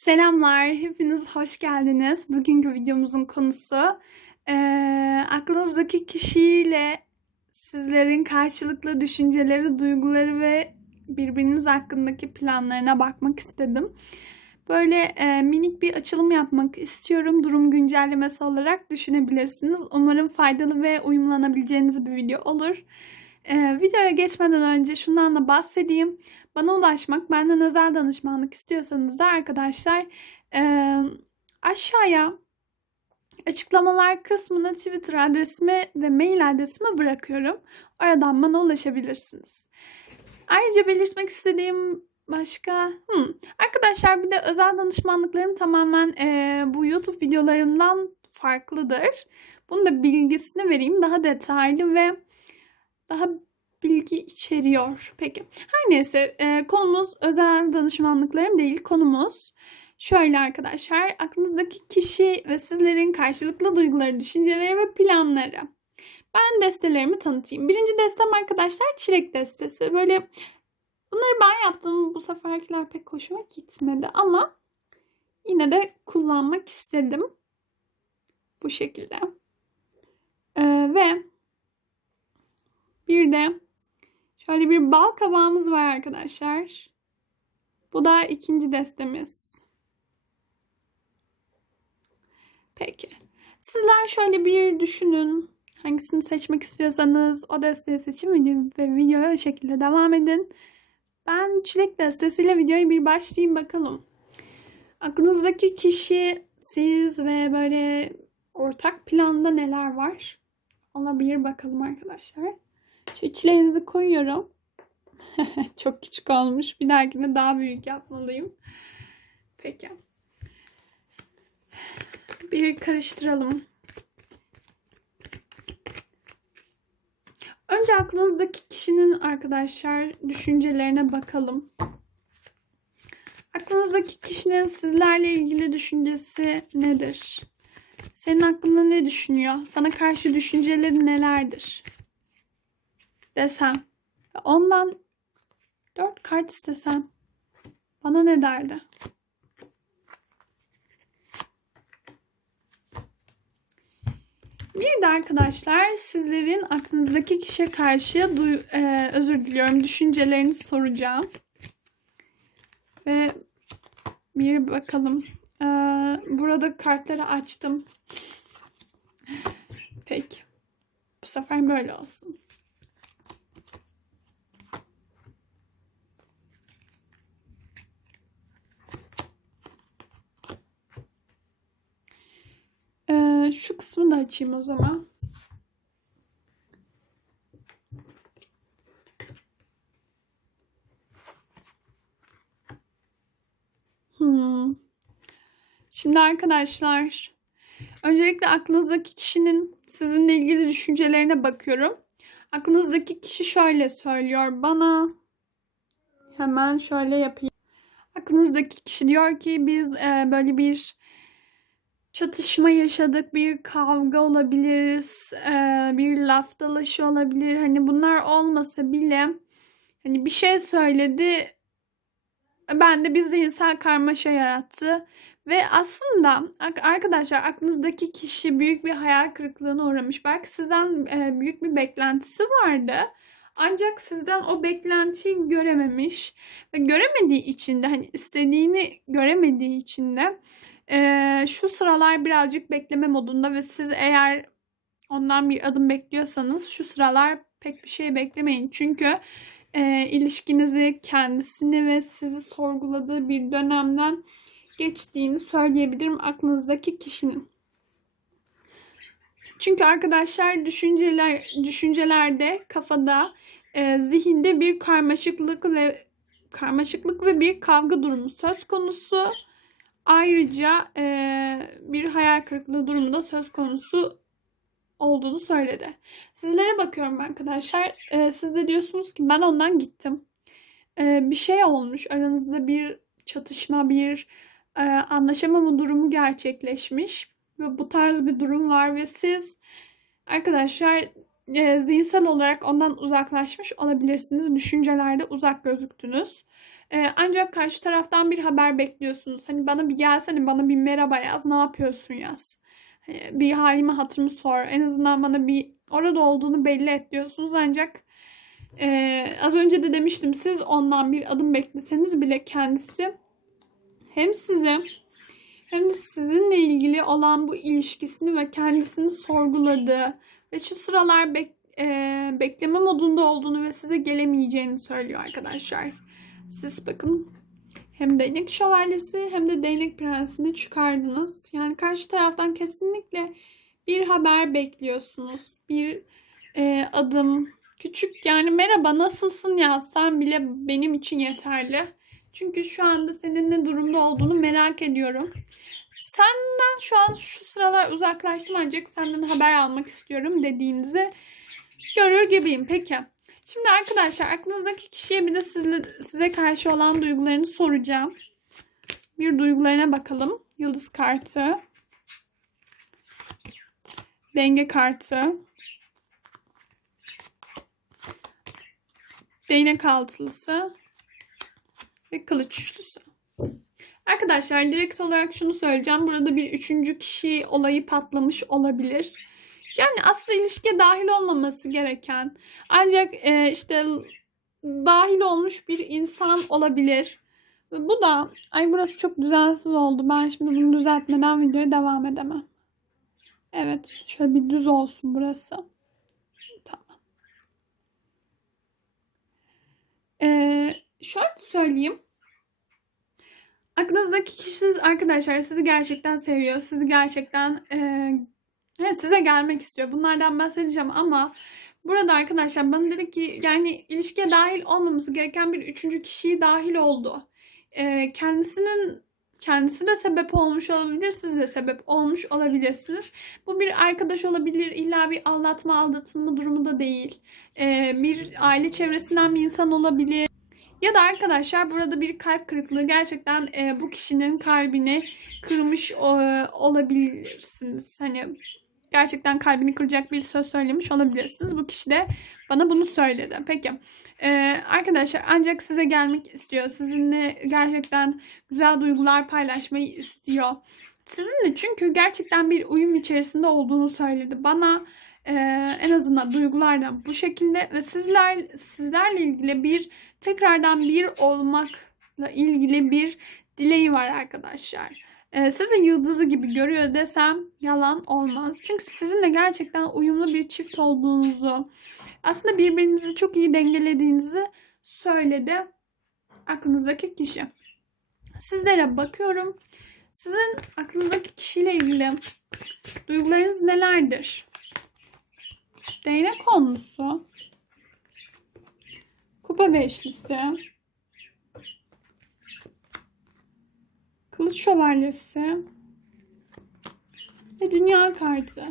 Selamlar, hepiniz hoş geldiniz. Bugünkü videomuzun konusu eee, aklınızdaki kişiyle sizlerin karşılıklı düşünceleri, duyguları ve birbiriniz hakkındaki planlarına bakmak istedim. Böyle eee, minik bir açılım yapmak istiyorum. Durum güncellemesi olarak düşünebilirsiniz. Umarım faydalı ve uyumlanabileceğiniz bir video olur. Eee, videoya geçmeden önce şundan da bahsedeyim. Bana ulaşmak, benden özel danışmanlık istiyorsanız da arkadaşlar eee, aşağıya açıklamalar kısmına Twitter adresimi ve mail adresimi bırakıyorum. Oradan bana ulaşabilirsiniz. Ayrıca belirtmek istediğim başka... Hmm, Arkadaşlar bir de özel danışmanlıklarım tamamen eee, bu YouTube videolarımdan farklıdır. Bunun da bilgisini vereyim. Daha detaylı ve daha bilgi içeriyor. Peki. Her neyse e, konumuz özel danışmanlıklarım değil. Konumuz şöyle arkadaşlar. Aklınızdaki kişi ve sizlerin karşılıklı duyguları, düşünceleri ve planları. Ben destelerimi tanıtayım. Birinci destem arkadaşlar çilek destesi. Böyle bunları ben yaptım. Bu seferkiler pek hoşuma gitmedi ama yine de kullanmak istedim. Bu şekilde. E, ve bir de Şöyle bir bal kabağımız var arkadaşlar. Bu da ikinci destemiz. Peki. Sizler şöyle bir düşünün. Hangisini seçmek istiyorsanız o desteği seçin ve videoya o şekilde devam edin. Ben çilek destesiyle videoya bir başlayayım bakalım. Aklınızdaki kişi, siz ve böyle ortak planda neler var? Ona bir bakalım arkadaşlar. Şu çileğinizi koyuyorum. Çok küçük olmuş. Bir dahakine daha büyük yapmalıyım. Peki. Bir karıştıralım. Önce aklınızdaki kişinin arkadaşlar düşüncelerine bakalım. Aklınızdaki kişinin sizlerle ilgili düşüncesi nedir? Senin hakkında ne düşünüyor? Sana karşı düşünceleri nelerdir? Desem ondan dört kart istesem bana ne derdi? Bir de arkadaşlar sizlerin aklınızdaki kişiye karşı duy- e, özür diliyorum düşüncelerinizi soracağım. Ve bir bakalım. E, burada kartları açtım. Peki. Bu sefer böyle olsun. Ee, şu kısmı da açayım o zaman. Hmm. Şimdi arkadaşlar, öncelikle aklınızdaki kişinin sizinle ilgili düşüncelerine bakıyorum. Aklınızdaki kişi şöyle söylüyor bana. Hemen şöyle yapayım. Aklınızdaki kişi diyor ki biz e, böyle bir çatışma yaşadık, bir kavga olabilir, bir laf dalaşı olabilir. Hani bunlar olmasa bile hani bir şey söyledi. Ben de bir zihinsel karmaşa yarattı. Ve aslında arkadaşlar aklınızdaki kişi büyük bir hayal kırıklığına uğramış. Belki sizden büyük bir beklentisi vardı. Ancak sizden o beklentiyi görememiş ve göremediği için de hani istediğini göremediği için de ee, şu sıralar birazcık bekleme modunda ve siz eğer ondan bir adım bekliyorsanız şu sıralar pek bir şey beklemeyin. Çünkü e, ilişkinizi kendisini ve sizi sorguladığı bir dönemden geçtiğini söyleyebilirim aklınızdaki kişinin. Çünkü arkadaşlar düşünceler düşüncelerde kafada e, zihinde bir karmaşıklık ve karmaşıklık ve bir kavga durumu söz konusu. Ayrıca e, bir hayal kırıklığı durumu da söz konusu olduğunu söyledi. Sizlere bakıyorum arkadaşlar. E, siz de diyorsunuz ki ben ondan gittim. E, bir şey olmuş. Aranızda bir çatışma, bir e, anlaşamama durumu gerçekleşmiş. Ve bu tarz bir durum var ve siz arkadaşlar e, zihinsel olarak ondan uzaklaşmış olabilirsiniz. Düşüncelerde uzak gözüktünüz. Ee, ancak karşı taraftan bir haber bekliyorsunuz. Hani bana bir gelsene, bana bir merhaba yaz, ne yapıyorsun yaz. Hani bir halimi hatırımı sor. En azından bana bir orada olduğunu belli et diyorsunuz. Ancak e, az önce de demiştim siz ondan bir adım bekleseniz bile kendisi hem size hem de sizinle ilgili olan bu ilişkisini ve kendisini sorguladığı ve şu sıralar bek- e, bekleme modunda olduğunu ve size gelemeyeceğini söylüyor arkadaşlar. Siz bakın hem değnek şövalyesi hem de değnek prensini çıkardınız. Yani karşı taraftan kesinlikle bir haber bekliyorsunuz. Bir e, adım, küçük yani merhaba nasılsın yazsan bile benim için yeterli. Çünkü şu anda senin ne durumda olduğunu merak ediyorum. Senden şu an şu sıralar uzaklaştım ancak senden haber almak istiyorum dediğinizi görür gibiyim. Peki. Şimdi arkadaşlar aklınızdaki kişiye bir de sizle, size karşı olan duygularını soracağım. Bir duygularına bakalım. Yıldız kartı. Denge kartı. Değnek altılısı. Ve kılıç üçlüsü. Arkadaşlar direkt olarak şunu söyleyeceğim. Burada bir üçüncü kişi olayı patlamış olabilir. Yani aslında ilişkiye dahil olmaması gereken ancak e, işte dahil olmuş bir insan olabilir. Ve bu da ay burası çok düzensiz oldu. Ben şimdi bunu düzeltmeden videoya devam edemem. Evet şöyle bir düz olsun burası. Tamam. Ee, şöyle söyleyeyim. Aklınızdaki kişi arkadaşlar sizi gerçekten seviyor. Sizi gerçekten e, evet, size gelmek istiyor. Bunlardan bahsedeceğim ama burada arkadaşlar bana dedi ki yani ilişkiye dahil olmaması gereken bir üçüncü kişiyi dahil oldu. E, kendisinin kendisi de sebep olmuş olabilir, siz de sebep olmuş olabilirsiniz. Bu bir arkadaş olabilir, illa bir aldatma, aldatılma durumu da değil. E, bir aile çevresinden bir insan olabilir. Ya da arkadaşlar burada bir kalp kırıklığı gerçekten e, bu kişinin kalbini kırmış e, olabilirsiniz. Hani gerçekten kalbini kıracak bir söz söylemiş olabilirsiniz. Bu kişi de bana bunu söyledi. Peki e, arkadaşlar ancak size gelmek istiyor. Sizinle gerçekten güzel duygular paylaşmayı istiyor. Sizinle çünkü gerçekten bir uyum içerisinde olduğunu söyledi. Bana ee, en azından duygulardan bu şekilde ve sizler sizlerle ilgili bir tekrardan bir olmakla ilgili bir dileği var arkadaşlar. Ee, sizi yıldızı gibi görüyor desem yalan olmaz. Çünkü sizinle gerçekten uyumlu bir çift olduğunuzu, aslında birbirinizi çok iyi dengelediğinizi söyledi aklınızdaki kişi. Sizlere bakıyorum. Sizin aklınızdaki kişiyle ilgili duygularınız nelerdir? Değnek konusu. Kupa beşlisi. Kılıç şövalyesi. Ve dünya kartı.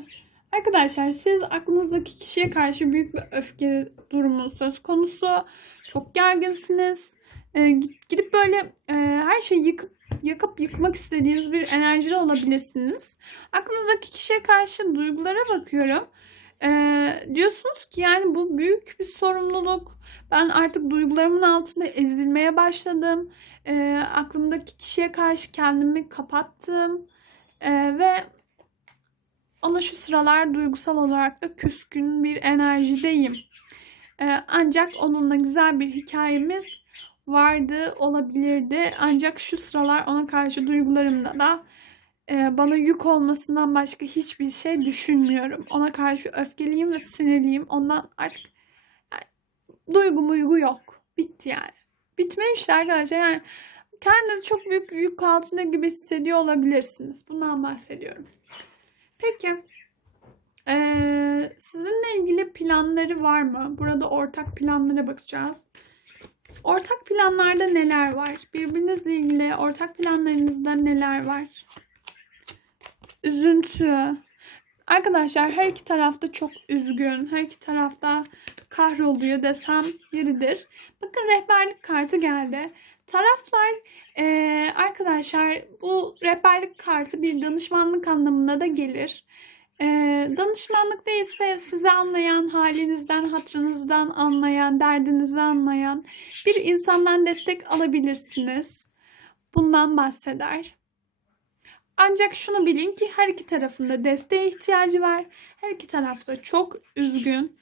Arkadaşlar siz aklınızdaki kişiye karşı büyük bir öfke durumu söz konusu. Çok gerginsiniz. Ee, gidip böyle e, her şeyi yıkıp yakıp yıkmak istediğiniz bir enerjide olabilirsiniz. Aklınızdaki kişiye karşı duygulara bakıyorum. Ee, diyorsunuz ki yani bu büyük bir sorumluluk. Ben artık duygularımın altında ezilmeye başladım. Ee, aklımdaki kişiye karşı kendimi kapattım. Ee, ve ona şu sıralar duygusal olarak da küskün bir enerjideyim. Ee, ancak onunla güzel bir hikayemiz vardı, olabilirdi. Ancak şu sıralar ona karşı duygularımda da bana yük olmasından başka hiçbir şey düşünmüyorum. Ona karşı öfkeliyim ve sinirliyim. Ondan artık yani, duygu muygu yok. Bitti yani. Bitmemişti arkadaşlar. Yani kendinizi çok büyük yük altında gibi hissediyor olabilirsiniz. Bundan bahsediyorum. Peki. Ee, sizinle ilgili planları var mı? Burada ortak planlara bakacağız. Ortak planlarda neler var? Birbirinizle ilgili ortak planlarınızda neler var? Üzüntü. Arkadaşlar her iki tarafta çok üzgün. Her iki tarafta kahroluyor desem yeridir. Bakın rehberlik kartı geldi. Taraflar e, arkadaşlar bu rehberlik kartı bir danışmanlık anlamında da gelir. Ee, danışmanlık değilse sizi anlayan, halinizden, hatırınızdan anlayan, derdinizi anlayan bir insandan destek alabilirsiniz. Bundan bahseder. Ancak şunu bilin ki her iki tarafında desteğe ihtiyacı var. Her iki tarafta çok üzgün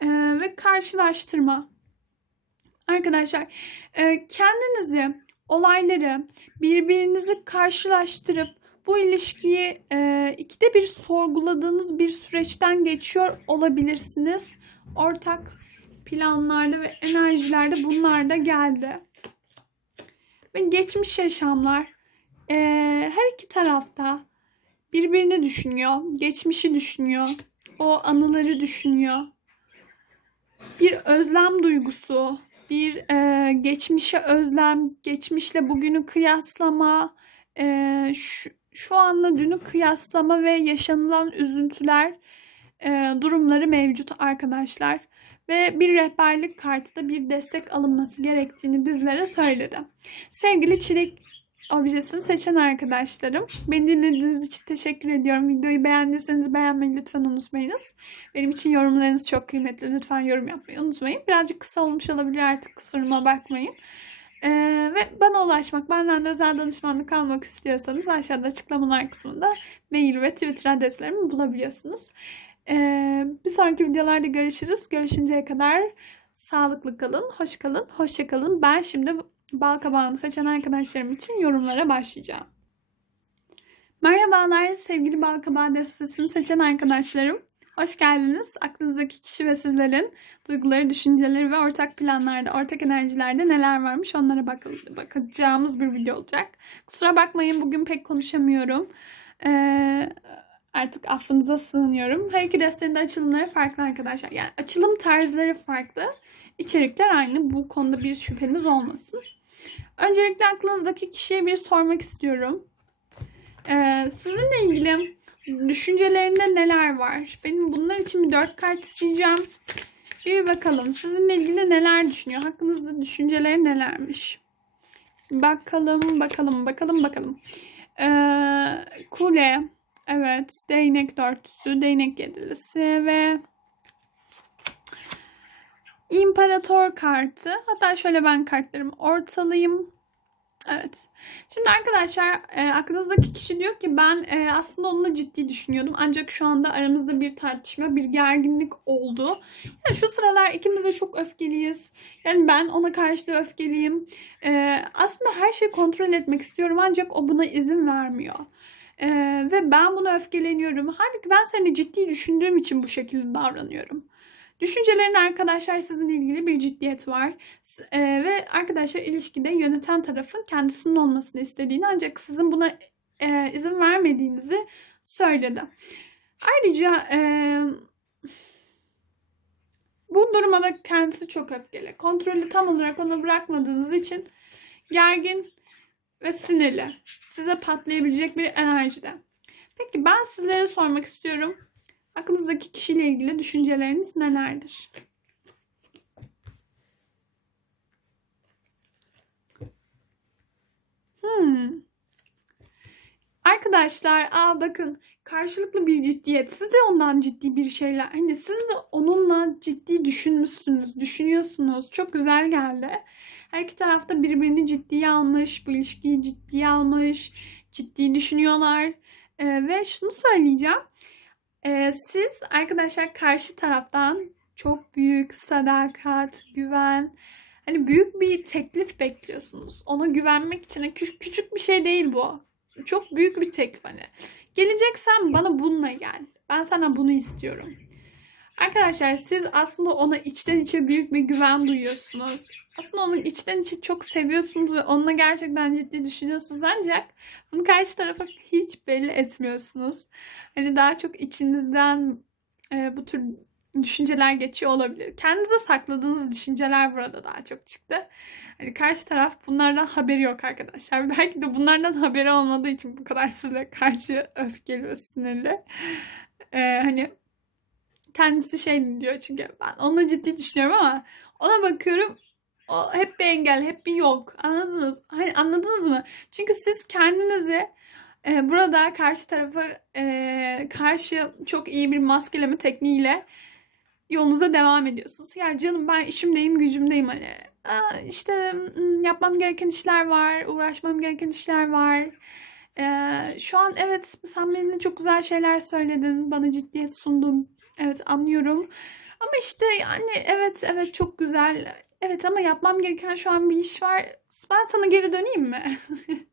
Ee, ve karşılaştırma. Arkadaşlar e, kendinizi, olayları birbirinizi karşılaştırıp bu ilişkiyi e, ikide bir sorguladığınız bir süreçten geçiyor olabilirsiniz. Ortak planlarda ve enerjilerde bunlar da geldi. Ve geçmiş yaşamlar e, her iki tarafta birbirini düşünüyor, geçmişi düşünüyor, o anıları düşünüyor. Bir özlem duygusu, bir e, geçmişe özlem, geçmişle bugünü kıyaslama, e, şu, şu anla dünü kıyaslama ve yaşanılan üzüntüler e, durumları mevcut arkadaşlar. Ve bir rehberlik kartı da bir destek alınması gerektiğini bizlere söyledi. Sevgili çilek objesini seçen arkadaşlarım. Beni dinlediğiniz için teşekkür ediyorum. Videoyu beğendiyseniz beğenmeyi lütfen unutmayınız. Benim için yorumlarınız çok kıymetli. Lütfen yorum yapmayı unutmayın. Birazcık kısa olmuş olabilir artık kusuruma bakmayın. Ee, ve bana ulaşmak, benden de özel danışmanlık almak istiyorsanız aşağıda açıklamalar kısmında mail ve Twitter adreslerimi bulabiliyorsunuz. Ee, bir sonraki videolarda görüşürüz. Görüşünceye kadar sağlıklı kalın, hoş kalın, hoşça kalın. Ben şimdi bal kabağını seçen arkadaşlarım için yorumlara başlayacağım. Merhabalar sevgili bal kabağı destesini seçen arkadaşlarım. Hoş geldiniz. Aklınızdaki kişi ve sizlerin duyguları, düşünceleri ve ortak planlarda, ortak enerjilerde neler varmış onlara bak bakacağımız bir video olacak. Kusura bakmayın bugün pek konuşamıyorum. Ee, artık affınıza sığınıyorum. Her iki destenin de açılımları farklı arkadaşlar. Yani açılım tarzları farklı. İçerikler aynı. Bu konuda bir şüpheniz olmasın. Öncelikle aklınızdaki kişiye bir sormak istiyorum. Ee, sizinle ilgili düşüncelerinde neler var? Benim bunlar için bir dört kart isteyeceğim. Bir bakalım sizinle ilgili neler düşünüyor? Hakkınızda düşünceleri nelermiş? Bakalım, bakalım, bakalım, bakalım. Ee, kule, evet, değnek dörtlüsü, değnek yedilisi ve İmparator kartı. Hatta şöyle ben kartlarımı ortalayayım. Evet. Şimdi arkadaşlar e, aklınızdaki kişi diyor ki ben e, aslında onunla ciddi düşünüyordum. Ancak şu anda aramızda bir tartışma, bir gerginlik oldu. Yani şu sıralar ikimiz de çok öfkeliyiz. Yani ben ona karşı da öfkeliyim. E, aslında her şeyi kontrol etmek istiyorum ancak o buna izin vermiyor. E, ve ben buna öfkeleniyorum. Halbuki ben seni ciddi düşündüğüm için bu şekilde davranıyorum. Düşüncelerin arkadaşlar sizinle ilgili bir ciddiyet var. E, ve arkadaşlar ilişkide yöneten tarafın kendisinin olmasını istediğini ancak sizin buna e, izin vermediğinizi söyledi. Ayrıca e, bu duruma da kendisi çok öfkeli. Kontrolü tam olarak ona bırakmadığınız için gergin ve sinirli. Size patlayabilecek bir enerjide. Peki ben sizlere sormak istiyorum. Aklınızdaki kişiyle ilgili düşünceleriniz nelerdir? Hmm. Arkadaşlar, aa bakın karşılıklı bir ciddiyet. Siz de ondan ciddi bir şeyler. Hani siz de onunla ciddi düşünmüşsünüz, düşünüyorsunuz. Çok güzel geldi. Her iki tarafta birbirini ciddiye almış, bu ilişkiyi ciddiye almış, ciddi düşünüyorlar. Ee, ve şunu söyleyeceğim. Ee, siz arkadaşlar karşı taraftan çok büyük sadakat, güven, hani büyük bir teklif bekliyorsunuz. Ona güvenmek için hani küçük, küçük bir şey değil bu. Çok büyük bir teklif hani. Geleceksen bana bununla gel. Ben sana bunu istiyorum. Arkadaşlar siz aslında ona içten içe büyük bir güven duyuyorsunuz. Aslında onu içten içe çok seviyorsunuz ve onunla gerçekten ciddi düşünüyorsunuz ancak bunu karşı tarafa hiç belli etmiyorsunuz. Hani daha çok içinizden e, bu tür düşünceler geçiyor olabilir. Kendinize sakladığınız düşünceler burada daha çok çıktı. Hani karşı taraf bunlardan haberi yok arkadaşlar. Belki de bunlardan haberi olmadığı için bu kadar size karşı öfkeli ve sinirli. Ee, hani kendisi şey diyor çünkü ben onunla ciddi düşünüyorum ama ona bakıyorum o hep bir engel, hep bir yok. Anladınız? Hani anladınız mı? Çünkü siz kendinizi Ee, burada karşı tarafa e, karşı çok iyi bir maskeleme tekniğiyle yolunuza devam ediyorsunuz. Ya canım ben işimdeyim, gücümdeyim hani. Aa, işte yapmam gereken işler var, uğraşmam gereken işler var. Ee, şu an evet sen benimle çok güzel şeyler söyledin, bana ciddiyet sundun. Evet anlıyorum. Ama işte yani evet evet çok güzel. Evet ama yapmam gereken şu an bir iş var. Ben sana geri döneyim mi?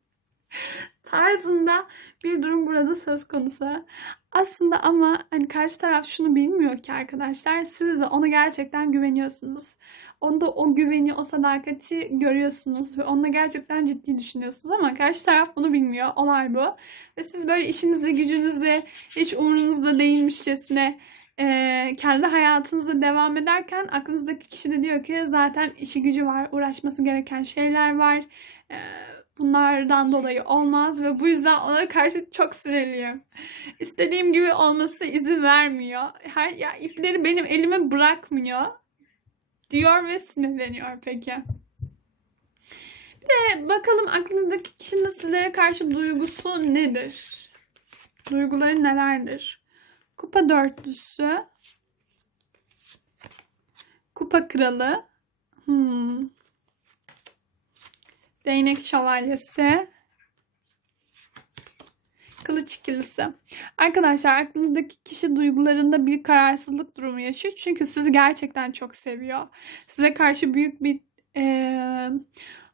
tarzında bir durum burada söz konusu. Aslında ama hani karşı taraf şunu bilmiyor ki arkadaşlar. Siz de ona gerçekten güveniyorsunuz. Onda o güveni, o sadakati görüyorsunuz ve onunla gerçekten ciddi düşünüyorsunuz ama karşı taraf bunu bilmiyor. Olay bu. Ve siz böyle işinizle, gücünüzle, hiç umurunuzda değilmişçesine e, kendi hayatınızda devam ederken aklınızdaki kişi de diyor ki zaten işi gücü var, uğraşması gereken şeyler var. E, bunlardan dolayı olmaz ve bu yüzden ona karşı çok sinirliyim. İstediğim gibi olmasına izin vermiyor. Her ya ipleri benim elime bırakmıyor diyor ve sinirleniyor peki. Bir de bakalım aklınızdaki kişinin sizlere karşı duygusu nedir? Duyguları nelerdir? Kupa dörtlüsü. Kupa kralı. Hmm. Değnek şövalyesi. Kılıç ikilisi. Arkadaşlar aklınızdaki kişi duygularında bir kararsızlık durumu yaşıyor. Çünkü sizi gerçekten çok seviyor. Size karşı büyük bir e,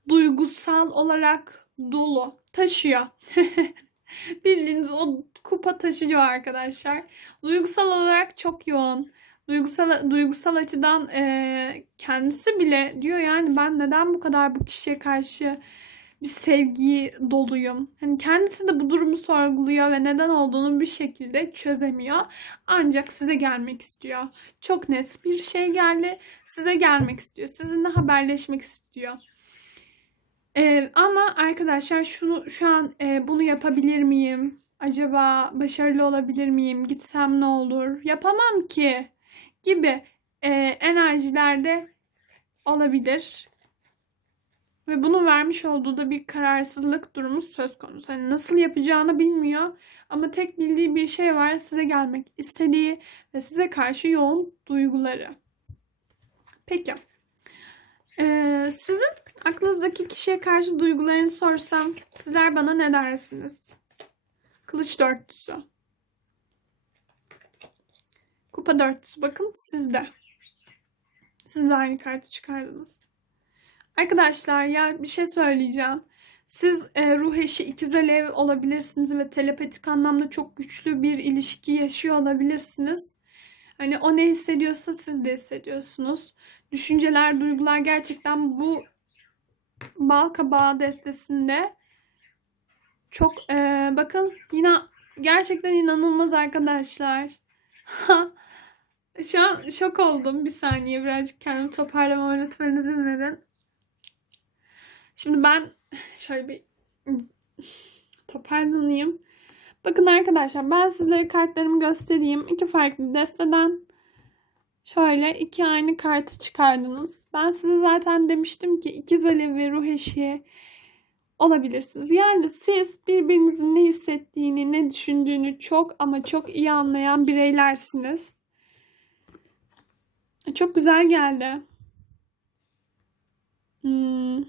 duygusal olarak dolu taşıyor. Bildiğiniz o kupa taşıcı arkadaşlar. Duygusal olarak çok yoğun. Duygusal duygusal açıdan e, kendisi bile diyor yani ben neden bu kadar bu kişiye karşı bir sevgi doluyum. Hani kendisi de bu durumu sorguluyor ve neden olduğunu bir şekilde çözemiyor. Ancak size gelmek istiyor. Çok net bir şey geldi. Size gelmek istiyor. Sizinle haberleşmek istiyor. Ee, ama arkadaşlar şunu şu an e, bunu yapabilir miyim? Acaba başarılı olabilir miyim? Gitsem ne olur? Yapamam ki gibi e, enerjilerde olabilir. Ve bunun vermiş olduğu da bir kararsızlık durumu söz konusu. Hani nasıl yapacağını bilmiyor ama tek bildiği bir şey var size gelmek istediği ve size karşı yoğun duyguları. Peki. Ee, sizin aklınızdaki kişiye karşı duygularını sorsam sizler bana ne dersiniz? Kılıç dörtlüsü. Kupa dörtlüsü bakın sizde. Siz de aynı kartı çıkardınız. Arkadaşlar ya bir şey söyleyeceğim. Siz e, ruh eşi ikiz alev olabilirsiniz ve telepatik anlamda çok güçlü bir ilişki yaşıyor olabilirsiniz. Hani o ne hissediyorsa siz de hissediyorsunuz. Düşünceler, duygular gerçekten bu bal kabağı destesinde çok e, bakın yine gerçekten inanılmaz arkadaşlar. Şu an şok oldum. Bir saniye birazcık kendimi toparlamama lütfen izin verin. Şimdi ben şöyle bir toparlanayım. Bakın arkadaşlar ben sizlere kartlarımı göstereyim. İki farklı desteden şöyle iki aynı kartı çıkardınız. Ben size zaten demiştim ki ikiz alev ve ruh eşi olabilirsiniz. Yani siz birbirinizin ne hissettiğini, ne düşündüğünü çok ama çok iyi anlayan bireylersiniz. Çok güzel geldi. Hmm.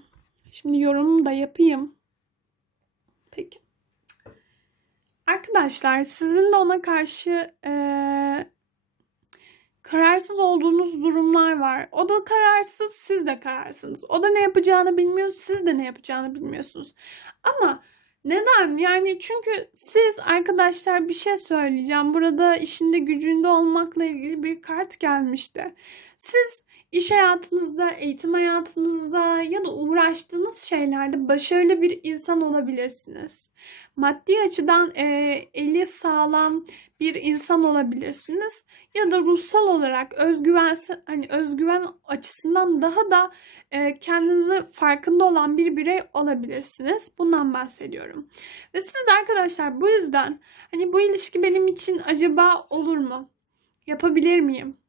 Şimdi yorumumu da yapayım. Peki. Arkadaşlar sizin de ona karşı ee, kararsız olduğunuz durumlar var. O da kararsız, siz de kararsınız. O da ne yapacağını bilmiyor, siz de ne yapacağını bilmiyorsunuz. Ama neden? Yani çünkü siz arkadaşlar bir şey söyleyeceğim. Burada işinde gücünde olmakla ilgili bir kart gelmişti. Siz iş hayatınızda, eğitim hayatınızda ya da uğraştığınız şeylerde başarılı bir insan olabilirsiniz. Maddi açıdan e, eli sağlam bir insan olabilirsiniz ya da ruhsal olarak özgüven hani özgüven açısından daha da e, kendinizi farkında olan bir birey olabilirsiniz. Bundan bahsediyorum. Ve siz de arkadaşlar bu yüzden hani bu ilişki benim için acaba olur mu? Yapabilir miyim?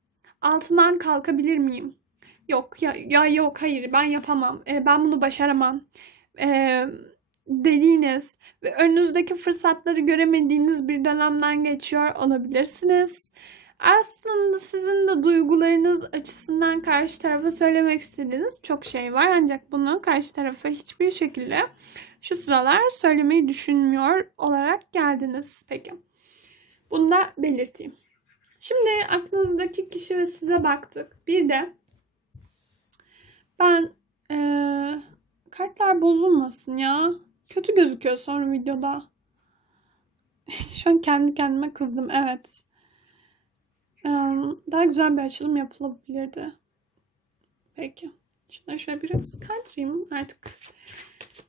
Altından kalkabilir miyim? Yok ya, ya yok hayır ben yapamam. E, ben bunu başaramam. E, dediğiniz ve önünüzdeki fırsatları göremediğiniz bir dönemden geçiyor olabilirsiniz. Aslında sizin de duygularınız açısından karşı tarafa söylemek istediğiniz çok şey var ancak bunu karşı tarafa hiçbir şekilde şu sıralar söylemeyi düşünmüyor olarak geldiniz. Peki. Bunu da belirteyim. Şimdi aklınızdaki kişi ve size baktık. Bir de ben eee, kartlar bozulmasın ya. Kötü gözüküyor sonra videoda. Şu an kendi kendime kızdım. Evet. Eee, daha güzel bir açılım yapılabilirdi. Peki. Şunları şöyle biraz kaydırayım artık.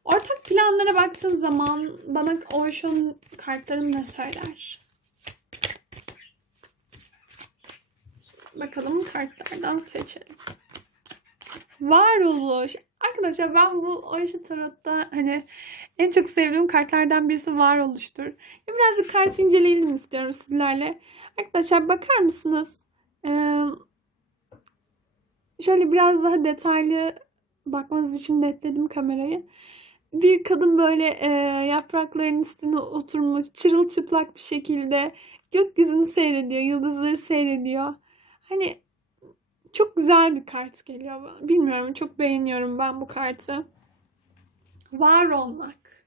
Ortak planlara baktığım zaman bana Ocean kartlarım ne söyler? Bakalım kartlardan seçelim. Varoluş. Arkadaşlar ben bu Ocean Tarot'ta hani en çok sevdiğim kartlardan birisi varoluştur. Ya birazcık kart inceleyelim istiyorum sizlerle. Arkadaşlar bakar mısınız? Ee, şöyle biraz daha detaylı bakmanız için netledim kamerayı. Bir kadın böyle e, yaprakların üstüne oturmuş çırılçıplak bir şekilde gökyüzünü seyrediyor, yıldızları seyrediyor. Hani çok güzel bir kart geliyor. Bilmiyorum çok beğeniyorum ben bu kartı. Var olmak.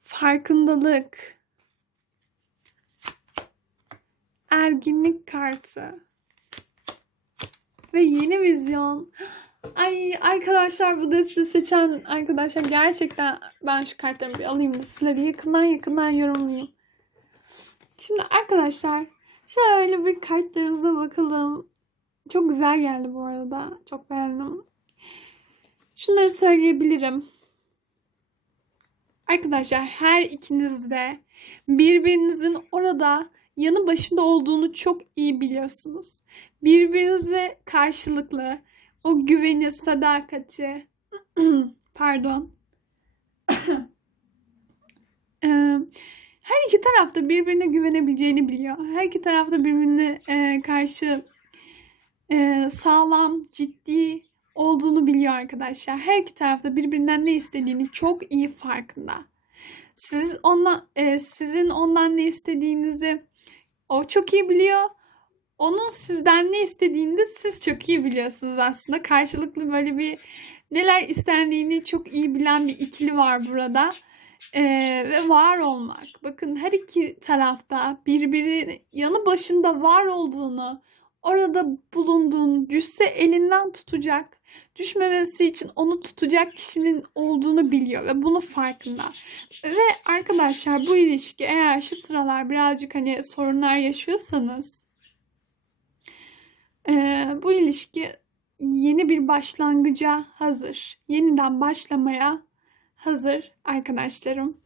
Farkındalık. Erginlik kartı. Ve yeni vizyon. Ay arkadaşlar bu desteği seçen arkadaşlar gerçekten ben şu kartlarımı bir alayım da sizlere yakından yakından yorumlayayım. Şimdi arkadaşlar şöyle bir kartlarımıza bakalım. Çok güzel geldi bu arada. Çok beğendim. Şunları söyleyebilirim. Arkadaşlar her ikiniz de birbirinizin orada yanı başında olduğunu çok iyi biliyorsunuz. Birbirinize karşılıklı o güveni, sadakati pardon Eee, her iki tarafta birbirine güvenebileceğini biliyor. Her iki tarafta birbirine e, karşı e, sağlam, ciddi olduğunu biliyor arkadaşlar. Her iki tarafta birbirinden ne istediğini çok iyi farkında. Siz ondan, e, sizin ondan ne istediğinizi o çok iyi biliyor. Onun sizden ne istediğini de siz çok iyi biliyorsunuz aslında. Karşılıklı böyle bir neler istendiğini çok iyi bilen bir ikili var burada. Ee, ve var olmak. Bakın her iki tarafta birbiri yanı başında var olduğunu, orada bulunduğunu, düşse elinden tutacak, düşmemesi için onu tutacak kişinin olduğunu biliyor ve bunu farkında. Ve arkadaşlar bu ilişki eğer şu sıralar birazcık hani sorunlar yaşıyorsanız ee, bu ilişki yeni bir başlangıca hazır. Yeniden başlamaya hazır arkadaşlarım.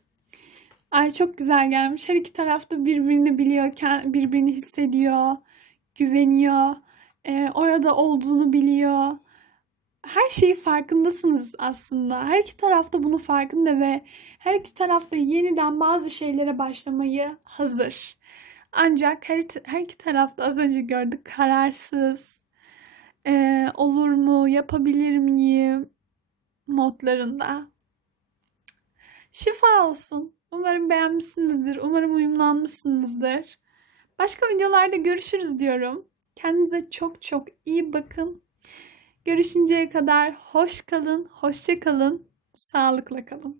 Ay çok güzel gelmiş. Her iki tarafta birbirini biliyor, birbirini hissediyor, güveniyor, ee, orada olduğunu biliyor. Her şeyi farkındasınız aslında. Her iki tarafta bunu farkında ve her iki tarafta yeniden bazı şeylere başlamayı hazır. Ancak her, her iki tarafta az önce gördük kararsız. Ee, olur mu, yapabilir miyim modlarında. Şifa olsun. Umarım beğenmişsinizdir. Umarım uyumlanmışsınızdır. Başka videolarda görüşürüz diyorum. Kendinize çok çok iyi bakın. Görüşünceye kadar hoş kalın, hoşça kalın, sağlıkla kalın.